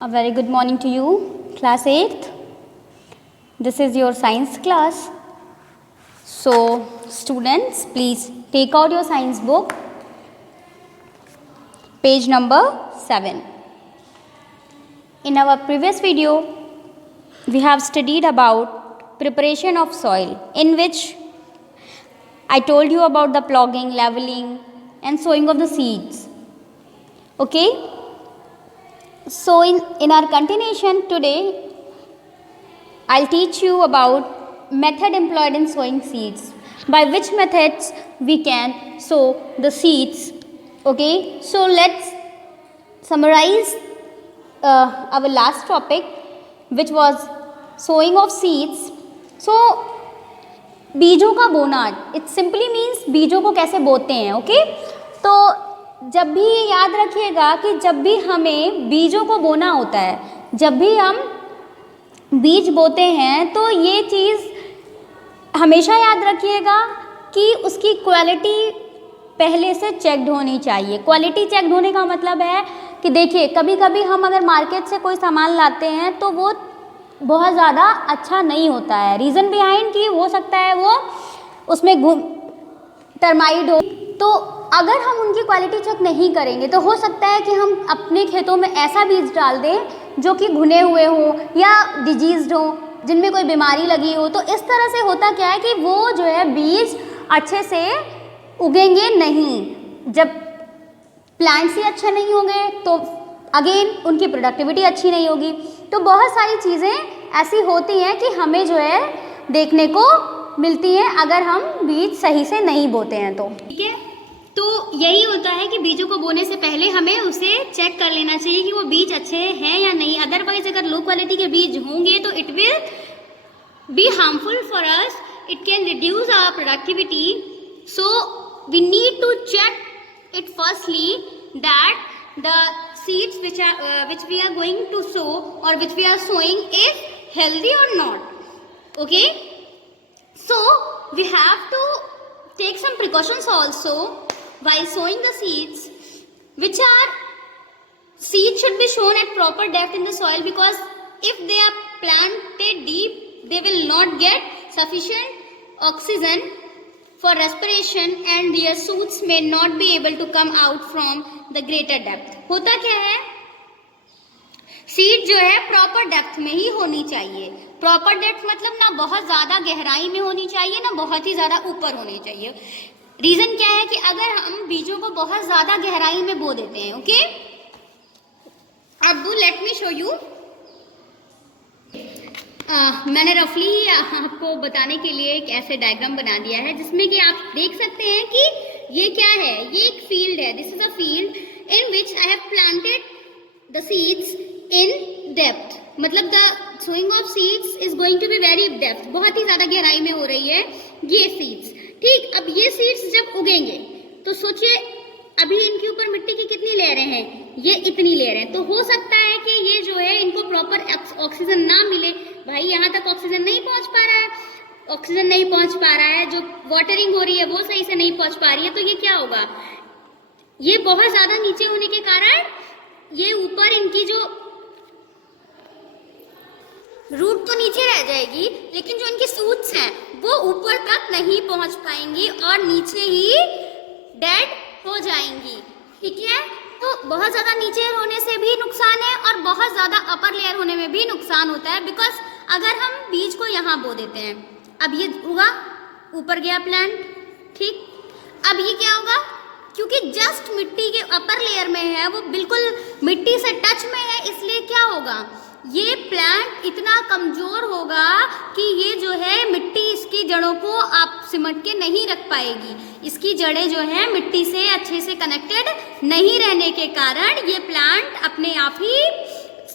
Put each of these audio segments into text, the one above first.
A very good morning to you, class 8th. This is your science class. So, students, please take out your science book, page number 7. In our previous video, we have studied about preparation of soil, in which I told you about the ploughing, leveling, and sowing of the seeds. Okay? So, in our continuation today, I'll teach you about method employed in sowing seeds. By which methods we can sow the seeds. Okay, so let's summarize our last topic, which was sowing of seeds. So, बीजों का बोना, it simply means बीजों को कैसे बोते हैं. Okay, तो जब भी याद रखिएगा कि जब भी हमें बीजों को बोना होता है, जब भी हम बीज बोते हैं, तो ये चीज़ हमेशा याद रखिएगा कि उसकी क्वालिटी पहले से चेकड होनी चाहिए. क्वालिटी चेकड होने का मतलब है कि देखिए, कभी कभी हम अगर मार्केट से कोई सामान लाते हैं तो वो बहुत ज़्यादा अच्छा नहीं होता है. रीज़न बिहाइंड कि हो सकता है वो उसमें टर्माइड हो. तो अगर हम उनकी क्वालिटी चेक नहीं करेंगे तो हो सकता है कि हम अपने खेतों में ऐसा बीज डाल दें जो कि घुने हुए हों या डिजीज्ड हों, जिनमें कोई बीमारी लगी हो. तो इस तरह से होता क्या है कि वो जो है बीज अच्छे से उगेंगे नहीं. जब प्लांट्स ही अच्छे नहीं होंगे तो अगेन उनकी प्रोडक्टिविटी अच्छी नहीं होगी. तो बहुत सारी चीज़ें ऐसी होती हैं कि हमें जो है देखने को मिलती हैं अगर हम बीज सही से नहीं बोते हैं तो. ठीक है, तो यही होता है कि बीजों को बोने से पहले हमें उसे चेक कर लेना चाहिए कि वो बीज अच्छे हैं या नहीं. अदरवाइज अगर लो क्वालिटी के बीज होंगे तो it will be harmful for us. It can reduce our productivity. So we need to check it firstly that the seeds which we are going to sow or which we are sowing is healthy or not. Okay, so we have to take some precautions also while sowing the seeds, which are seeds should be sown at proper depth in the soil, because if they are planted deep they will not get sufficient oxygen for respiration and their shoots may not be able to come out from the greater depth. होता क्या है, seed जो है proper depth में ही होनी चाहिए. Proper depth मतलब ना बहुत ज़्यादा गहराई में होनी चाहिए ना बहुत ही ज़्यादा ऊपर होनी चाहिए. रीज़न क्या है कि अगर हम बीजों को बहुत ज़्यादा गहराई में बो देते हैं, ओके, अब लेट मी शो यू. मैंने रफली आपको बताने के लिए एक ऐसे डायग्राम बना दिया है जिसमें कि आप देख सकते हैं कि ये क्या है. ये एक फील्ड है. This is a field in which I have planted the seeds in depth. मतलब the sowing of seeds is going to be very depth. बहुत ही ज़्यादा गहराई में हो रही है ये सीड्स. ठीक, अब ये सीड्स जब उगेंगे तो सोचिए अभी इनके ऊपर मिट्टी की कितनी लेयरें हैं, ये इतनी लेयरें. तो हो सकता है कि ये जो है इनको प्रॉपर ऑक्सीजन ना मिले. भाई यहाँ तक ऑक्सीजन नहीं पहुँच पा रहा है, ऑक्सीजन नहीं पहुँच पा रहा है, जो वाटरिंग हो रही है वो सही से नहीं पहुँच पा रही है. तो ये क्या होगा, ये बहुत ज़्यादा नीचे होने के कारण ये ऊपर इनकी जो रूट तो नीचे रह जाएगी, लेकिन जो इनकी सूट्स हैं वो ऊपर तक नहीं पहुँच पाएंगी और नीचे ही डेड हो जाएंगी. ठीक है, तो बहुत ज़्यादा नीचे होने से भी नुकसान है और बहुत ज़्यादा अपर लेयर होने में भी नुकसान होता है. बिकॉज अगर हम बीज को यहाँ बो देते हैं, अब ये उगा, ऊपर गया प्लांट, ठीक, अब ये क्या होगा, क्योंकि जस्ट मिट्टी के अपर लेयर में है, वो बिल्कुल मिट्टी से टच में है, इसलिए क्या होगा, ये प्लांट इतना कमज़ोर होगा कि ये जो है मिट्टी इसकी जड़ों को आप सिमट के नहीं रख पाएगी. इसकी जड़ें जो है मिट्टी से अच्छे से कनेक्टेड नहीं रहने के कारण ये प्लांट अपने आप ही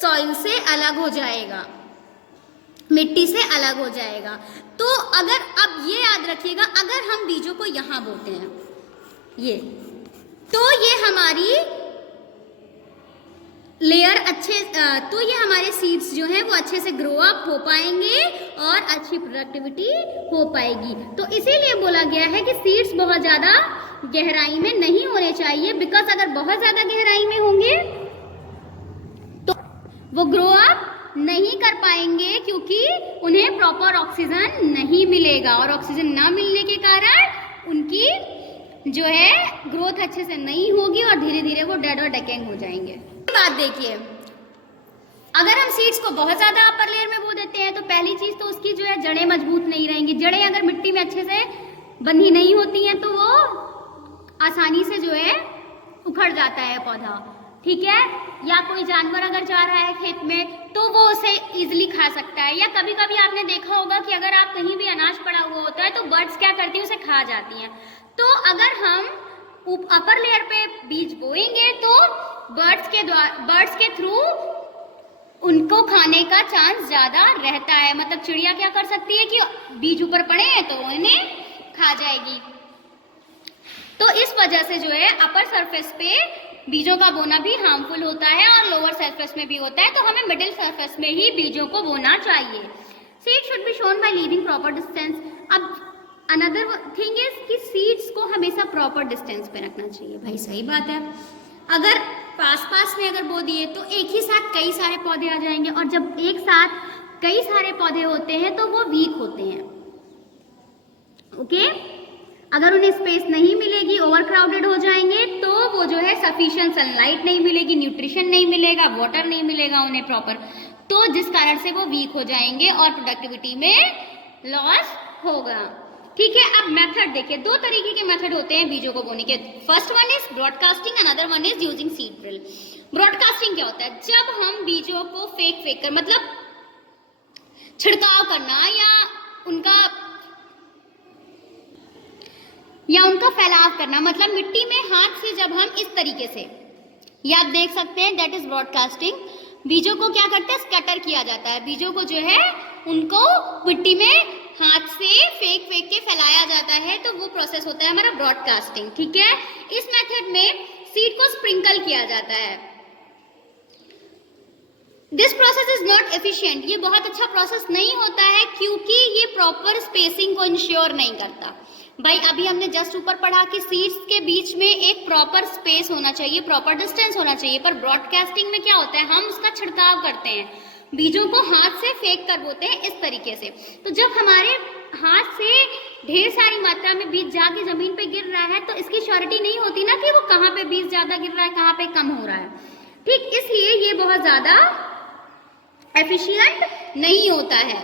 सॉइल से अलग हो जाएगा, मिट्टी से अलग हो जाएगा. तो अगर अब ये याद रखिएगा, अगर हम बीजों को यहाँ बोते हैं ये, तो ये हमारी लेयर अच्छे, तो ये हमारे सीड्स जो हैं वो अच्छे से ग्रो अप हो पाएंगे और अच्छी प्रोडक्टिविटी हो पाएगी. तो इसीलिए बोला गया है कि सीड्स बहुत ज़्यादा गहराई में नहीं होने चाहिए. बिकॉज अगर बहुत ज़्यादा गहराई में होंगे वो ग्रो अप नहीं कर पाएंगे क्योंकि उन्हें प्रॉपर ऑक्सीजन नहीं मिलेगा, और ऑक्सीजन ना मिलने के कारण उनकी जो है ग्रोथ अच्छे से नहीं होगी और धीरे धीरे वो डेड और डेकेइंग हो जाएंगे। बात देखिए, अगर हम सीड्स को बहुत ज़्यादा अपर लेयर में बो देते हैं तो पहली चीज़ तो उसकी जो है जड़ें मजबूत नहीं रहेंगी। जड़ें अगर मिट्टी में अच्छे से बंधी नहीं होती हैं तो वो आसानी से जो है उखड़ जाता है पौधा, ठीक है। या कोई जानवर अगर जा रहा है खेत में तो वो उसे इजीली खा सकता है। या कभी कभी आपने देखा होगा कि अगर आप कहीं भी अनाज पड़ा हुआ होता है तो बर्ड्स क्या करती हैं, उसे खा जाती हैं। तो अगर हम अपर लेयर पे बीज बोएंगे तो बर्ड्स के थ्रू उनको खाने का चांस ज़्यादा रहता है। मतलब चिड़िया क्या कर सकती है कि बीज ऊपर पड़े हैं तो उन्हें खा जाएगी। तो इस वजह से जो है अपर सरफेस पे बीजों का बोना भी हार्मफुल होता है और लोअर सरफेस में भी होता है, तो हमें मिडिल सरफेस में ही बीजों को बोना चाहिए। Seed should be shown by leaving proper distance. अब अनदर थिंग इज कि सीड्स को हमेशा प्रॉपर डिस्टेंस पे रखना चाहिए। भाई सही बात है, अगर पास में अगर बो दिए तो एक ही साथ कई सारे पौधे आ जाएंगे, और जब एक साथ कई सारे पौधे होते हैं तो वो वीक होते हैं, ओके। अगर उन्हें स्पेस नहीं मिलेगी, ओवर क्राउडेड हो जाएंगे, तो वो जो है सफिशिएंट सनलाइट नहीं मिलेगी, न्यूट्रिशन नहीं मिलेगा, वाटर नहीं मिलेगा उन्हें प्रॉपर, तो जिस कारण से वो वीक हो जाएंगे और प्रोडक्टिविटी में लॉस होगा, ठीक है। अब मेथड देखिए, दो तरीके के मेथड होते हैं बीजों को बोने के। First one is broadcasting, another one is using seed drill. Broadcasting क्या होता है? जब हम बीजों को फेंक कर मतलब छिड़काव करना या उनका फैलाव करना, मतलब मिट्टी में हाथ से जब हम इस तरीके से, ये आप देख सकते हैं, दैट इज ब्रॉडकास्टिंग। बीजों को क्या करते हैं, स्कैटर किया जाता है। बीजों को जो है उनको मिट्टी में हाथ से फेंक के फैलाया जाता है, तो वो प्रोसेस होता है हमारा ब्रॉडकास्टिंग, ठीक है। इस मेथड में सीड को स्प्रिंकल किया जाता है। This process is not efficient. ये बहुत अच्छा प्रोसेस नहीं होता है क्योंकि ये प्रॉपर स्पेसिंग को इंश्योर नहीं करता। भाई अभी हमने जस्ट ऊपर पढ़ा कि सीड्स के बीच में एक प्रॉपर स्पेस होना चाहिए, प्रॉपर डिस्टेंस होना चाहिए, पर ब्रॉडकास्टिंग में क्या होता है, हम उसका छिड़काव करते हैं, बीजों को हाथ से फेंक कर बोते हैं इस तरीके से। तो जब हमारे हाथ से ढेर सारी मात्रा में बीज जाके जमीन पे गिर रहा है तो इसकी श्योरिटी नहीं होती ना कि वो कहाँ पे बीज ज्यादा गिर रहा है, कहाँ पे कम हो रहा है, ठीक। इसलिए ये बहुत ज्यादा एफिशिएंट नहीं होता है।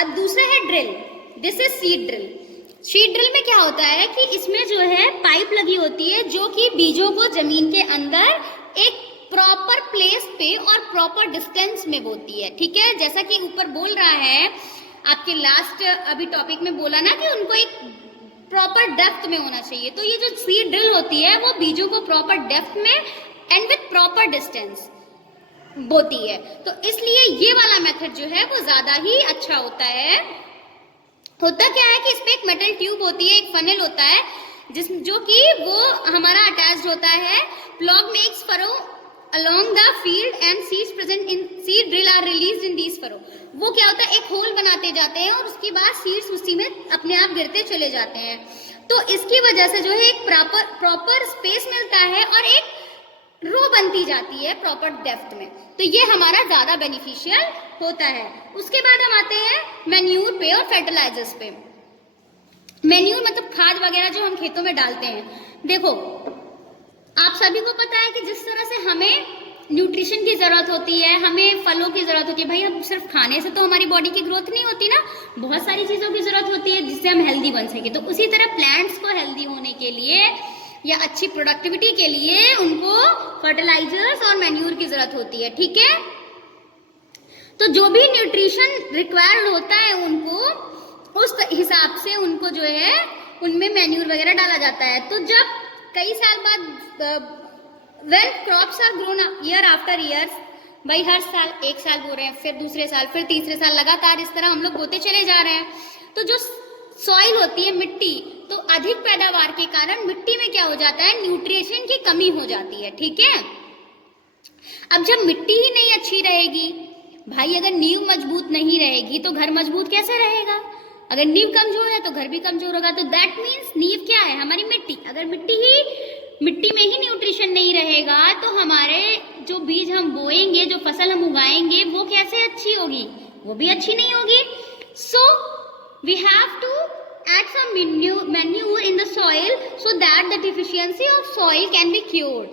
अब दूसरा है drill, this is seed drill. Seed drill में क्या होता है कि इसमें जो है पाइप लगी होती है जो कि बीजों को जमीन के अंदर एक प्रॉपर प्लेस पे और प्रॉपर डिस्टेंस में बोती है, ठीक है। जैसा कि ऊपर बोल रहा है आपके लास्ट अभी टॉपिक में बोला ना कि उनको एक प्रॉपर डेप्थ में होना चाहिए, तो ये जो सीड ड्रिल होती है वो बीजों को प्रॉपर डेप्थ में एंड विथ प्रॉपर डिस्टेंस बोती है। तो इसलिए ये वाला मेथड जो है वो ज्यादा ही अच्छा होता है। होता क्या है कि इसमें एक मेटल ट्यूब होती है, एक फनल होता है जो कि वो हमारा अटैच्ड होता है। Plough makes furrow along the field and seeds present in seed drill are released in these furrow। वो क्या होता है, एक होल बनाते जाते हैं और उसके बाद सीड्स उसी में अपने आप गिरते चले जाते हैं। तो इसकी वजह से जो है एक प्रॉपर स्पेस मिलता है और एक रो बनती जाती है प्रॉपर डेप्थ में, तो ये हमारा ज्यादा बेनिफिशियल होता है। उसके बाद हम आते हैं मैन्यूर पे और फर्टिलाइजर्स पे। मैन्यूर मतलब खाद वगैरह जो हम खेतों में डालते हैं। देखो आप सभी को पता है कि जिस तरह से हमें न्यूट्रिशन की जरूरत होती है, हमें फलों की जरूरत होती है, भाई हम सिर्फ खाने से तो हमारी बॉडी की ग्रोथ नहीं होती ना, बहुत सारी चीजों की जरूरत होती है जिससे हम हेल्दी बन सके। तो उसी तरह प्लांट्स को हेल्दी होने के लिए या अच्छी प्रोडक्टिविटी के लिए उनको फर्टिलाइजर्स और मैन्यूर की जरूरत होती है, ठीक है। तो जो भी न्यूट्रिशन रिक्वायर्ड होता है उनको उस हिसाब से उनको जो है उनमें मैन्यूर वगैरह डाला जाता है। तो जब कई साल बाद when crops are grown year after years, भाई हर साल एक साल बो रहे हैं, फिर दूसरे साल, फिर तीसरे साल, लगातार इस तरह हम लोग बोते चले जा रहे हैं। तो जो सॉइल होती है मिट्टी, तो अधिक पैदावार के कारण मिट्टी में क्या हो जाता है, न्यूट्रिशन की कमी हो जाती है, ठीक है। अब जब मिट्टी ही नहीं अच्छी रहेगी, भाई अगर नींव मजबूत नहीं रहेगी तो घर मजबूत कैसे रहेगा। अगर नींव कमजोर है तो घर भी कमजोर होगा। तो दैट मीन्स नींव क्या है, हमारी मिट्टी। अगर मिट्टी में ही न्यूट्रिशन नहीं रहेगा तो हमारे जो बीज हम बोएंगे, जो फसल हम उगाएंगे, वो कैसे अच्छी होगी? वो भी अच्छी नहीं होगी। So we have to add some manure in the soil so that the deficiency of soil can be cured.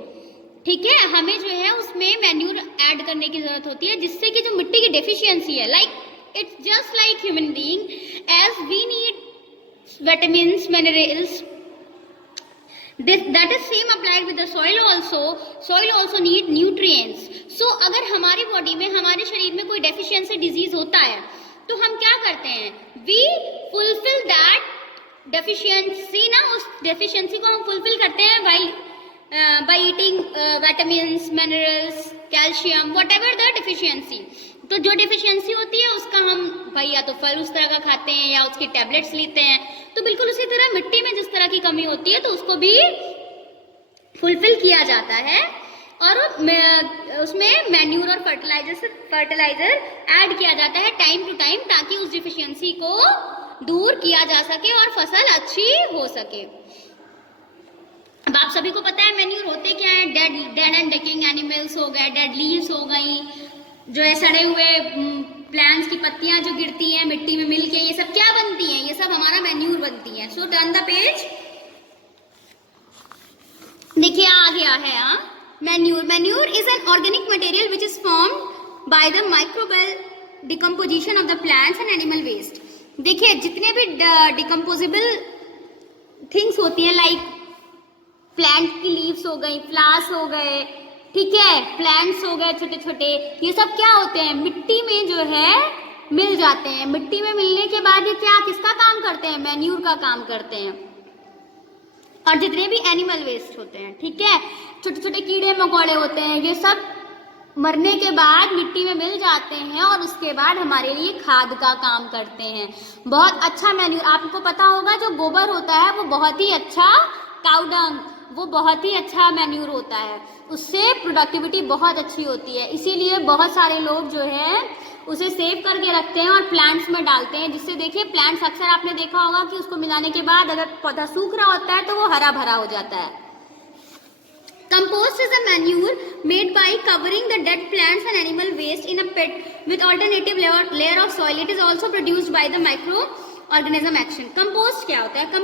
ठीक है, हमें जो है उसमें मैन्यूर ऐड करने की जरूरत होती है जिससे कि जो मिट्टी की डेफिशिएंसी है, like it's just like human being, as we need vitamins, minerals, that is same applied with the soil also need nutrients. So अगर हमारी बॉडी में, हमारे शरीर में कोई डेफिशिएंसी डिजीज होता है तो हम क्या करते हैं? वी फुलफिल दैट डेफिशिएंसी ना, उस डेफिशिएंसी को हम फुलफिल करते हैं by eating vitamins, minerals, calcium, whatever the deficiency. तो जो डेफिशिएंसी होती है उसका हम भाई या तो फल उस तरह का खाते हैं या उसकी टैबलेट्स लेते हैं। तो बिल्कुल उसी तरह मिट्टी में जिस तरह की कमी होती है तो उसको भी फुलफिल किया जाता है और उसमें मैन्यूर और फर्टिलाइजर ऐड किया जाता है टाइम टू टाइम, ताकि उस डिफिशियंसी को दूर किया जा सके और फसल अच्छी हो सके। अब आप सभी को पता है मैन्यूर होते क्या है? डेड एंड डेकिंग एनिमल्स हो गए, डेड लीव्स हो गई, जो है सड़े हुए प्लांट्स की पत्तियां जो गिरती हैं मिट्टी में मिलके, ये सब क्या बनती हैं? ये सब हमारा मैन्यूर बनती है। सो टर्न द पेज, देखिए आ गया है manure is an organic material which is formed by the microbial decomposition of the plants and animal waste. देखिए जितने भी डिकम्पोजेबल थिंग्स होती हैं, लाइक प्लांट की लीव्स हो गई, फ्लावर्स हो गए, ठीक है, प्लांट्स हो गए छोटे छोटे, ये सब क्या होते हैं? मिट्टी में जो है मिल जाते हैं। मिट्टी में मिलने के बाद ये क्या, किसका काम करते हैं? मैन्यूर का काम करते हैं। और जितने भी एनिमल वेस्ट होते हैं, ठीक है, छोटे छोटे कीड़े मकोड़े होते हैं, ये सब मरने के बाद मिट्टी में मिल जाते हैं और उसके बाद हमारे लिए खाद का काम करते हैं। बहुत अच्छा मैन्यूर, आपको पता होगा जो गोबर होता है वो बहुत ही अच्छा, काऊ डंग, वो बहुत ही अच्छा मैन्यूर होता है, उससे प्रोडक्टिविटी बहुत अच्छी होती है। इसीलिए बहुत सारे लोग जो है उसे सेव करके रखते हैं और प्लांट्स में डालते हैं, जिससे देखिए प्लांट्स अक्सर आपने देखा होगा कि उसको मिलाने के बाद अगर पौधा सूख रहा होता है तो वो हरा भरा हो जाता है। Compost is a manure made by covering the dead plants and animal waste in a pit with alternative layer of soil. It is also produced by the microorganism action. Compost क्या होता है?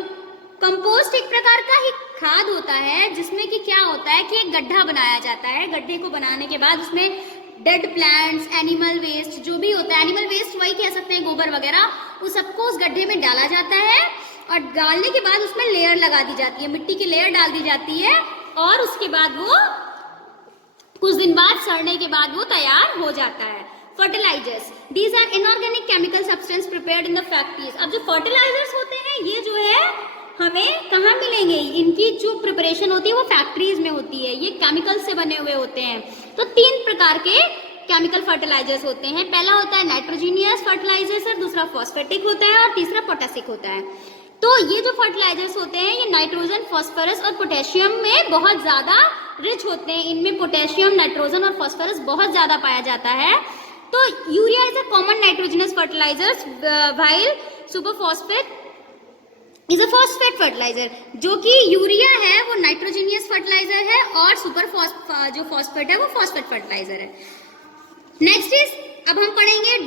कंपोस्ट एक प्रकार का ही खाद होता है जिसमें कि क्या होता है कि एक गड्ढा बनाया जाता है। गड्ढे को बनाने के बाद उसमें डेड प्लांट्स, एनिमल वेस्ट जो भी होता है, एनिमल वेस्ट वही कह सकते हैं, गोबर वगैरह, उस सबको उस गड्ढे में डाला जाता है और डालने के बाद उसमें लेयर लगा दी जाती है, मिट्टी की लेयर डाल दी जाती है और उसके बाद वो कुछ दिन बाद सड़ने के बाद वो तैयार हो जाता है। Fertilisers, these are inorganic chemical substance prepared in the factories. अब जो फर्टिलाइजर्स होते हैं ये जो है हमें कहाँ मिलेंगे? इनकी जो प्रिपरेशन होती है वो फैक्ट्रीज में होती है, ये केमिकल से बने हुए होते हैं। तो 3 प्रकार के केमिकल फर्टिलाइजर्स होते हैं। पहला होता है नाइट्रोजीनियस फर्टिलाइजर्स, दूसरा फॉस्फेटिक होता है और तीसरा पोटेसिक होता है। तो ये जो फर्टिलाइजर्स होते हैं ये नाइट्रोजन, फॉस्फोरस और पोटेशियम में बहुत ज़्यादा रिच होते हैं। इनमें पोटेशियम, नाइट्रोजन और फॉस्फोरस बहुत ज़्यादा पाया जाता है। तो urea is a common nitrogenous fertilisers while superphosphate is a phosphate fertiliser. जो कि यूरिया है वो नाइट्रोजीनियस फर्टिलाइजर है और जो फॉस्फेट है वो फॉस्फेट फर्टिलाइजर है। नेक्स्ट इज, अब हम पढ़ेंगे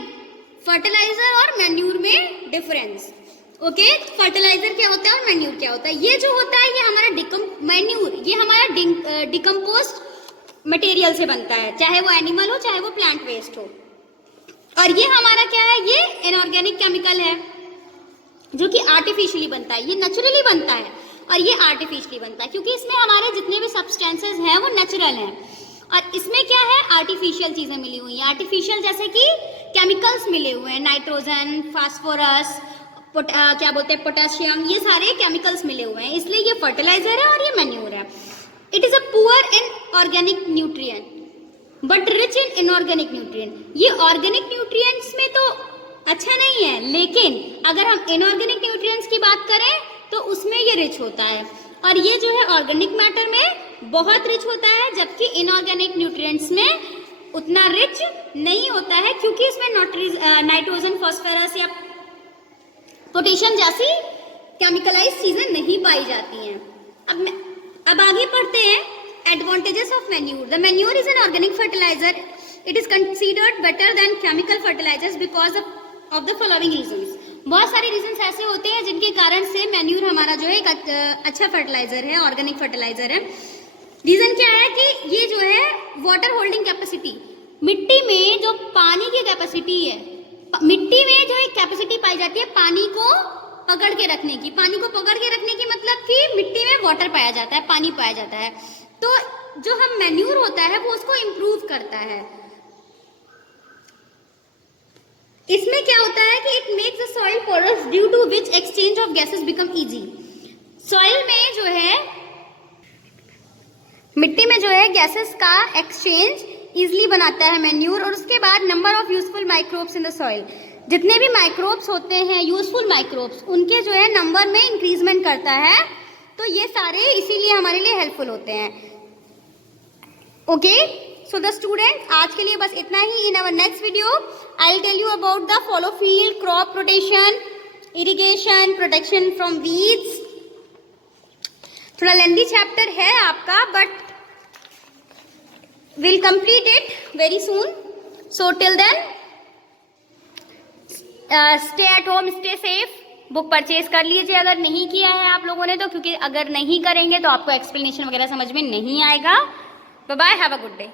फर्टिलाइजर और मैन्यूर में डिफरेंस। ओके, फर्टिलाइजर क्या होता है और मैन्यूर क्या होता है? ये जो होता है ये हमारा मैन्यूर, ये हमारा डिकम्पोस्ट मटेरियल से बनता है, चाहे वो एनिमल हो चाहे वो प्लांट वेस्ट हो। और ये हमारा क्या है? ये इनऑर्गेनिक केमिकल है जो कि आर्टिफिशियली बनता है। ये नेचुरली बनता है और ये आर्टिफिशियली बनता है क्योंकि इसमें हमारे जितने भी सब्सटेंसेस हैं वो नेचुरल हैं और इसमें क्या है? आर्टिफिशियल चीज़ें मिली हुई हैं। आर्टिफिशियल जैसे कि केमिकल्स मिले हुए हैं, नाइट्रोजन, फास्फोरस, क्या बोलते हैं, पोटेशियम, ये सारे केमिकल्स मिले हुए हैं, इसलिए ये फर्टिलाइजर है और ये मैन्यूर है। It is a poor in organic nutrient but rich in inorganic nutrient. ये ऑर्गेनिक न्यूट्रिएंट्स में तो अच्छा नहीं है, लेकिन अगर हम इनऑर्गेनिक न्यूट्रिएंट्स की बात करें तो उसमें ये रिच होता है और ये जो है ऑर्गेनिक मैटर में बहुत रिच होता है, जबकि इनऑर्गेनिक न्यूट्रिएंट्स में उतना रिच नहीं होता है क्योंकि इसमें नाइट्रोजन, फॉस्फोरस या पोटेशियम जैसी केमिकलाइज चीजें नहीं पाई जाती हैं। अब आगे पढ़ते हैं advantages of manure. The manure is an organic fertilizer. It is considered better than chemical fertilizers because of the following reasons. बहुत सारे रीजंस ऐसे होते हैं जिनके कारण से मैन्यूर हमारा जो है एक अच्छा फर्टिलाइजर है, ऑर्गेनिक फर्टिलाइजर है. रीजन क्या है कि ये जो है वाटर होल्डिंग कैपेसिटी, मिट्टी में जो पानी की कैपेसिटी है, मिट्टी में जो एक कैपेसिटी पाई जाती है पानी को पकड़ के रखने की. पानी को पकड़ के रखने की मतलब कि मिट्टी में वाटर पाया जाता है, पानी पाया जाता है. तो जो हम मैन्यूर होता है वो उसको इम्प्रूव करता है. इसमें क्या होता है कि it makes the soil porous due to which exchange of gases become easy. Soil में जो है, मिट्टी में जो है गैसेस का एक्सचेंज इजीली बनाता है मैन्यूर. और उसके बाद number of useful microbes in the soil, जितने भी माइक्रोब्स होते हैं यूजफुल माइक्रोब्स, उनके जो है नंबर में इंक्रीजमेंट करता है. तो ये सारे इसीलिए हमारे लिए हेल्पफुल होते हैं. ओके, सो द स्टूडेंट, आज के लिए बस इतना ही. In our next video I will tell you about the fallow field, crop rotation, irrigation, protection from weeds. थोड़ा लेंथी चैप्टर है आपका, but will complete it very soon. So till then stay at home, stay safe. Book purchase कर लीजिए अगर नहीं किया है आप लोगों ने तो, क्योंकि अगर नहीं करेंगे तो आपको एक्सप्लेनेशन वगैरह समझ में नहीं आएगा. Bye bye, have a good day.